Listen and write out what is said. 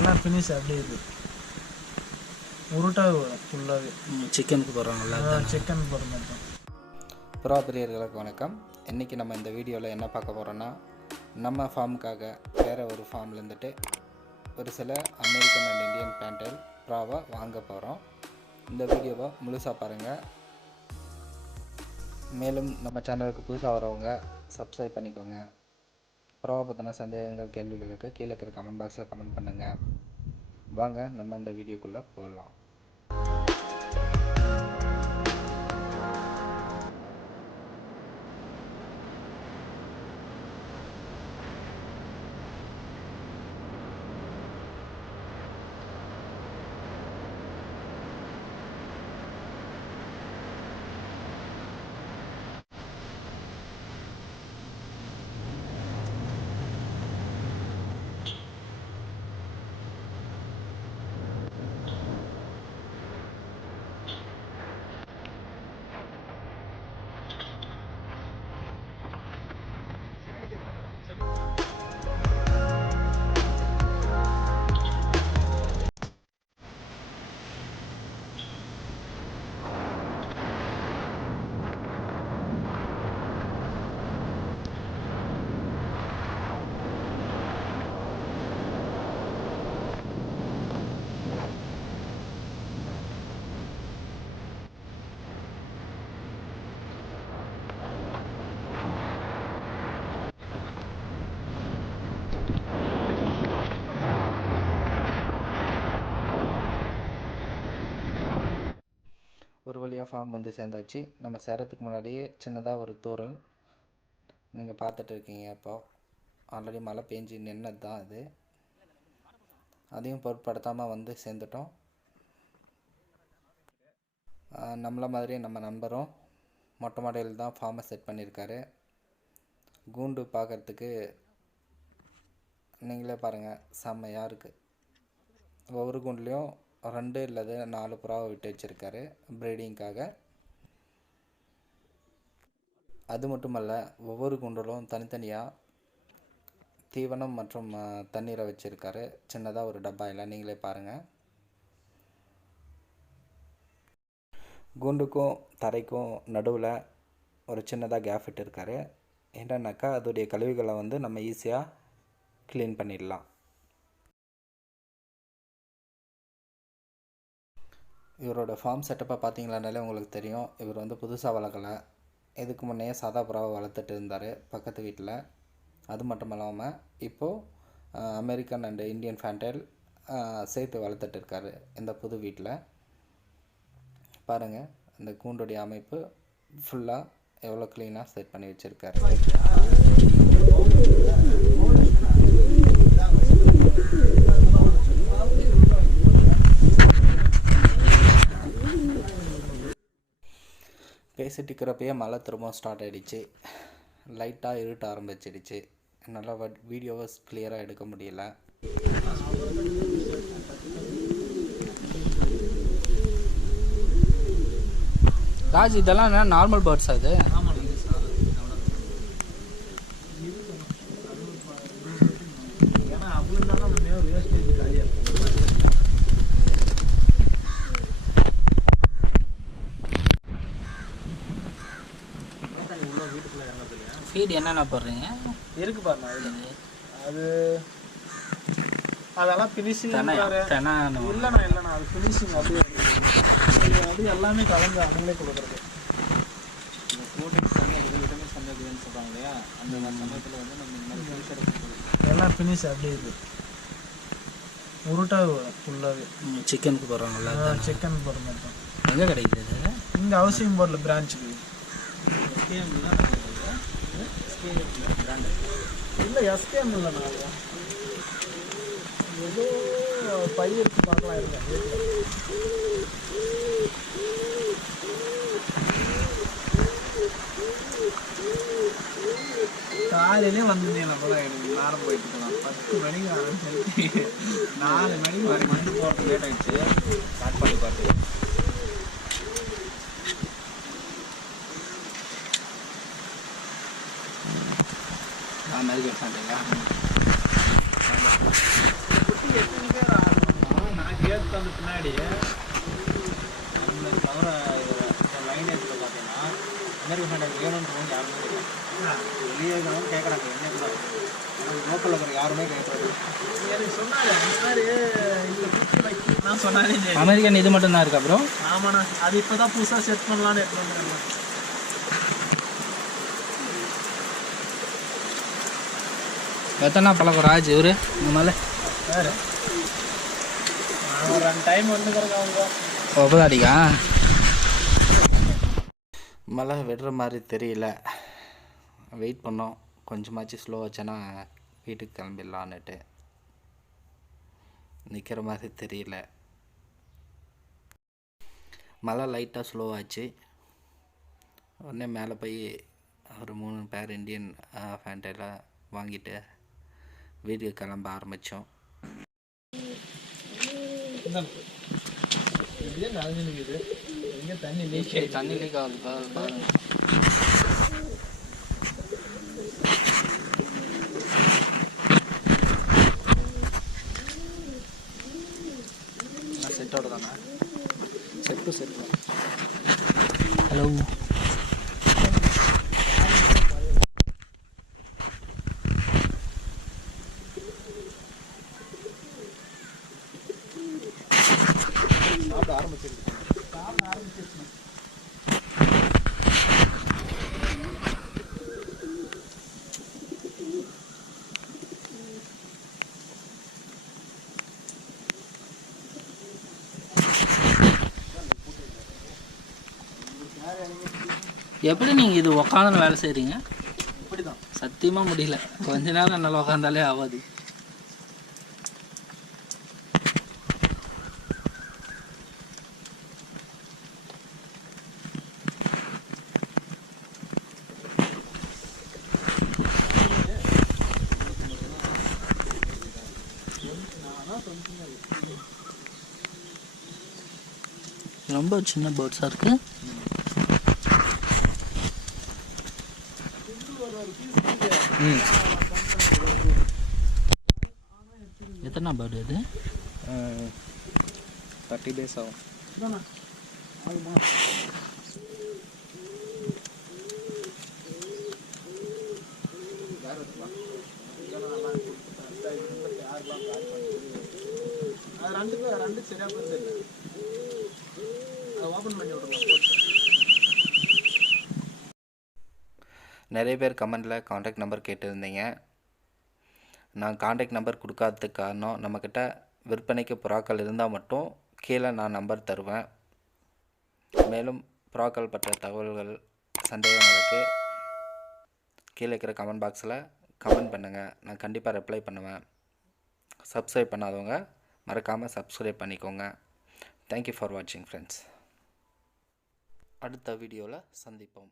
எல்லாம் ஃபினிஷ் அப்படியே இது உருட்டாக வரும் ஃபுல்லாகவே. சிக்கனுக்கு போடுறாங்கல்ல, சிக்கன் போடுற மாதிரி தான். புறா பிரியர்களுக்கு வணக்கம். இன்றைக்கி நம்ம இந்த வீடியோவில் என்ன பார்க்க போகிறோன்னா, நம்ம ஃபார்முக்காக வேறு ஒரு ஃபார்மில் இருந்துட்டு ஒரு சில அமெரிக்கன் அண்ட் இந்தியன் பேண்டல் ப்ராவை வாங்க போகிறோம். இந்த வீடியோவை முழுசாக பாருங்கள். மேலும் நம்ம சேனலுக்கு புதுசாக வரவங்க சப்ஸ்கிரைப் பண்ணிக்கோங்க. ப்ராவை பற்றின சந்தேகங்கள், கேள்விகளுக்கு கீழே இருக்கிற கமெண்ட் பாக்ஸில் கமெண்ட் பண்ணுங்கள். வாங்க நம்ம இந்த வீடியோக்குள்ளே போகலாம். ஒரு வழியாக ஃபார்ம் வந்து சேர்ந்தாச்சு. நம்ம சேரத்துக்கு முன்னாடியே சின்னதாக ஒரு தூரல் நீங்கள் பார்த்துட்டு இருக்கீங்க. அப்போது ஆல்ரெடி மழை பெஞ்சு நின்னது தான் அது. அதையும் பொருட்படுத்தாமல் வந்து சேர்ந்துட்டோம். நம்மள மாதிரி நம்ம நண்பரும் மொட்டை மாடையில் தான் ஃபார்மை செட் பண்ணியிருக்காரு. கூண்டு பார்க்குறதுக்கு நீங்களே பாருங்கள், செம்மையாக இருக்குது. ஒவ்வொரு கூண்டுலேயும் 2 அல்லது 4 புறாவை விட்டு வச்சுருக்காரு ப்ரீடிங்காக. அது மட்டுமல்ல, ஒவ்வொரு கூண்டிலும் தனித்தனியாக தீவனம் மற்றும் தண்ணீரை வச்சுருக்காரு. சின்னதாக ஒரு டப்பாயில் நீங்களே பாருங்கள். கூண்டுக்கும் தரைக்கும் நடுவில் ஒரு சின்னதாக கேப் விட்டுருக்காரு. என்னன்னாக்கா, அதோடைய கழிவுகளை வந்து நம்ம ஈஸியாக க்ளீன் பண்ணிடலாம். இவரோட ஃபார்ம் செட்டப்பை பார்த்தீங்களானாலே உங்களுக்கு தெரியும். இவர் வந்து புதுசாக வளர்க்கலை. இதுக்கு முன்னே சாதா புறாவை வளர்த்துட்டு இருந்தார் பக்கத்து வீட்டில். அது மட்டும் இல்லாமல் இப்போது அமெரிக்கன் அண்ட் இந்தியன் ஃபேண்டல் சேர்த்து வளர்த்துட்டு இருக்காரு இந்த புது வீட்டில். பாருங்கள், இந்த கூண்டுடைய அமைப்பு ஃபுல்லாக எவ்வளோ க்ளீனாக செட் பண்ணி வச்சுருக்காரு. பேசிட்டு இருக்கிறப்பயே மழை திரும்ப ஸ்டார்ட் ஆகிடுச்சு. லைட்டாக இருட்ட ஆரம்பிச்சிடுச்சு. என்னால் வீடியோவை கிளியராக எடுக்க முடியல. ராஜ், இதெல்லாம் என்ன நார்மல் பேர்ட்ஸ் அது? ஃபீட் என்னென்ன போடுறீங்க? இருக்கு பாருங்க. அது அதெல்லாம் ஃபினிஷிங் இல்லைண்ணா. அது ஃபினிஷிங் அப்படியே அது எல்லாமே கலந்து அவங்களே கொடுக்குறது. இந்த ப்ரோட்டீன் சமையல் விட்டமின் சமையல்னு சொல்கிறாங்க இல்லையா, அந்த சமயத்தில் வந்து நம்ம இந்த மாதிரி எல்லாம் ஃபினிஷ் அப்படியே இது உருட்டாக வரும் ஃபுல்லாகவே. சிக்கனுக்கு போடுறாங்கல்ல, சிக்கன் போடுற மாதிரி தான். எங்கே கிடைக்குது? இங்கே ஹவுசிங் போர்டில் பிரான்ச்சுக்கு இல்லை, எஸ்கேஎம் இல்லைண்ணா. ஏதோ பையருக்கு பார்க்கலாம் இருக்கேன் வீட்டில். காலையிலே வந்துட்டேன் போல. எனக்கு நேரம் போயிட்டு இருக்கலாம். 10 மணிக்கு ஆரம்பிச்சு 4 மணிக்கு வரைக்கும் வந்து போட்டு லேட் ஆகிடுச்சு. ஸ்டார்ட் பண்ணி பார்த்து அமெரிக்கன் சாண்டிங்களா? குட்டி 8 பேர் வந்து பின்னாடி நம்மளுக்கு தவிர இந்த லைன் எடுத்து பார்த்தீங்கன்னா அமெரிக்கன் ஃபேண்டை வேணுன்றவங்க யாருமே இல்லை. வெளியே இருக்கிறவங்க கேட்குறாங்க என்ன கூட லோக்கலில் இருக்கிற யாருமே கேட்குறாரு. எனக்கு சொன்னாங்க முன்னாடி இந்த நான் சொன்னாலே அமெரிக்கன் இது மட்டும் தான் இருக்கா ப்ரோ? ஆமாண்ணா, அது இப்போ தான் புதுசாக செட் பண்ணலான்னு எடுத்து வந்துருக்கேன். எத்தனை பழக்கம் ராஜ் இவரு இந்த மேலே வேறு நான் ஒரு 2 டைம் வந்துக்கிறேங்க அவங்க ஒப்பதாடிக்கா மழை விடுற மாதிரி தெரியல. வெயிட் பண்ணோம், கொஞ்சமாச்சு ஸ்லோ ஆச்சுன்னா வீட்டுக்கு கிளம்பிடலான்னுட்டு. நிற்கிற மாதிரி தெரியல. மழை லைட்டாக ஸ்லோ ஆச்சு. உடனே மேலே போய் ஒரு 3 பேர் இந்தியன் ஃபேண்டெல்லாம் வாங்கிட்டு வீட்டுக்கு கிளம்ப ஆரம்பித்தோம். தண்ணி லீக் ஆகுது பாருங்க. செட்டோட தானே செட்டு செட்டு. ஹலோ எப்படி நீங்கள் இது உக்காந்து வேலை செய்கிறீங்க? இப்படி தான் சத்தியமாக முடியல. கொஞ்ச நேரம் என்னால் உக்காந்தாலே ஆகாது. ரொம்ப சின்ன பேர்ட்ஸாக இருக்குது. எத்தனை பேர்டு இது? 30 days ஆகும். ரெண்டு சரியா போயிருது இல்லை, அதை ஓப்பன் பண்ணி விடுறோம். நிறைய பேர் கமெண்டில் காண்டாக்ட் நம்பர் கேட்டிருந்தீங்க. நான் காண்டாக்ட் நம்பர் கொடுக்காததுக்கு காரணம், நம்மக்கிட்ட விற்பனைக்கு புறாக்கள் இருந்தால் மட்டும் கீழே நான் நம்பர் தருவேன். மேலும் புறாக்கள் பற்றிய தகவல்கள் சந்தேகங்களுக்கு கீழே இருக்கிற கமெண்ட் பாக்ஸில் கமெண்ட் பண்ணுங்கள், நான் கண்டிப்பாக ரிப்ளை பண்ணுவேன். சப்ஸ்கிரைப் பண்ணாதவங்க மறக்காமல் சப்ஸ்கிரைப் பண்ணிக்கோங்க. தேங்க்யூ ஃபார் வாட்சிங் ஃப்ரெண்ட்ஸ். அடுத்த வீடியோவில் சந்திப்போம்.